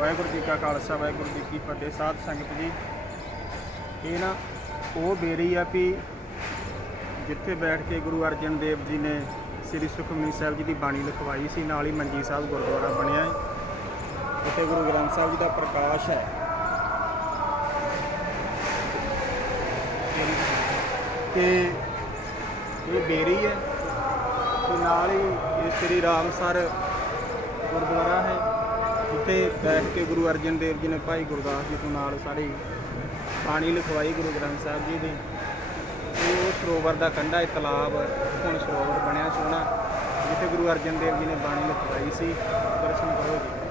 ਵਾਹਿਗੁਰੂ ਜੀ ਕਾ ਖਾਲਸਾ, ਵਾਹਿਗੁਰੂ ਜੀ ਕੀ ਫਤਿਹ, ਸਾਧ ਸੰਗਤ ਜੀ। ਇਹ ਨਾ ਉਹ ਬੇਰੀ ਆ ਵੀ ਜਿੱਥੇ ਬੈਠ ਕੇ ਗੁਰੂ ਅਰਜਨ ਦੇਵ ਜੀ ਨੇ ਸ੍ਰੀ ਸੁਖਮਨੀ ਸਾਹਿਬ ਜੀ ਦੀ ਬਾਣੀ ਲਿਖਵਾਈ ਸੀ, ਨਾਲ ਹੀ ਮੰਜੀ ਸਾਹਿਬ ਗੁਰਦੁਆਰਾ ਬਣਿਆ ਹੈ। ਉੱਥੇ ਗੁਰੂ ਗ੍ਰੰਥ ਸਾਹਿਬ ਜੀ ਦਾ ਪ੍ਰਕਾਸ਼ ਹੈ। ਤੇ ਇਹ ਬੇਰੀ ਹੈ ਤੇ ਨਾਲ ਹੀ ਇਹ ਸ੍ਰੀ ਰਾਮ ਸਰ ਗੁਰਦੁਆਰਾ ਹੈ। ਜਿੱਥੇ ਬੈਠ ਕੇ ਗੁਰੂ ਅਰਜਨ ਦੇਵ ਜੀ ਨੇ ਭਾਈ ਗੁਰਦਾਸ ਜੀ ਤੋਂ ਨਾਲ ਸਾਰੀ ਬਾਣੀ ਲਿਖਵਾਈ ਗੁਰੂ ਗ੍ਰੰਥ ਸਾਹਿਬ ਜੀ ਦੀ। ਉਹ ਸਰੋਵਰ ਦਾ ਕੰਢਾ, ਇਹ ਤਲਾਬ ਹੁਣ ਸਰੋਵਰ ਬਣਿਆ ਸੋਹਣਾ, ਜਿੱਥੇ ਗੁਰੂ ਅਰਜਨ ਦੇਵ ਜੀ ਨੇ ਬਾਣੀ ਲਿਖਵਾਈ ਸੀ, ਦਰਸ਼ਨ ਕਰੋ ਜੀ।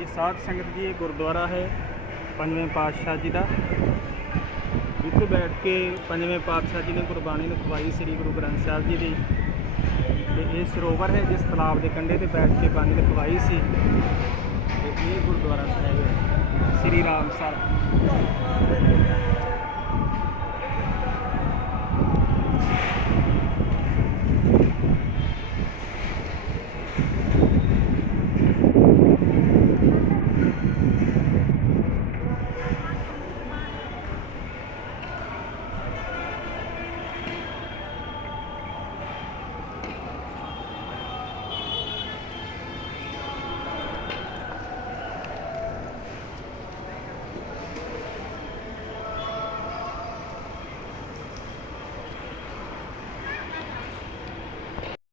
ਇਹ ਸਾਧ ਸੰਗਤ ਜੀ, ਇਹ ਗੁਰਦੁਆਰਾ ਹੈ ਪੰਜਵੇਂ ਪਾਤਸ਼ਾਹ ਜੀ ਦਾ। ਇੱਥੇ ਬੈਠ ਕੇ ਪੰਜਵੇਂ ਪਾਤਸ਼ਾਹ ਜੀ ਨੇ ਗੁਰਬਾਣੀ ਲਿਖਵਾਈ ਸ੍ਰੀ ਗੁਰੂ ਗ੍ਰੰਥ ਸਾਹਿਬ ਜੀ ਦੀ। ਤੇ ਇਹ ਸਰੋਵਰ ਹੈ ਜਿਸ ਤਲਾਬ ਦੇ ਕੰਢੇ ਤੇ ਬੈਠ ਕੇ ਬਾਣੀ ਲਿਖਵਾਈ ਸੀ। ਤੇ ਇਹ ਗੁਰਦੁਆਰਾ ਸਾਹਿਬ ਹੈ ਸ੍ਰੀ ਰਾਮ ਸਾਹਿਬ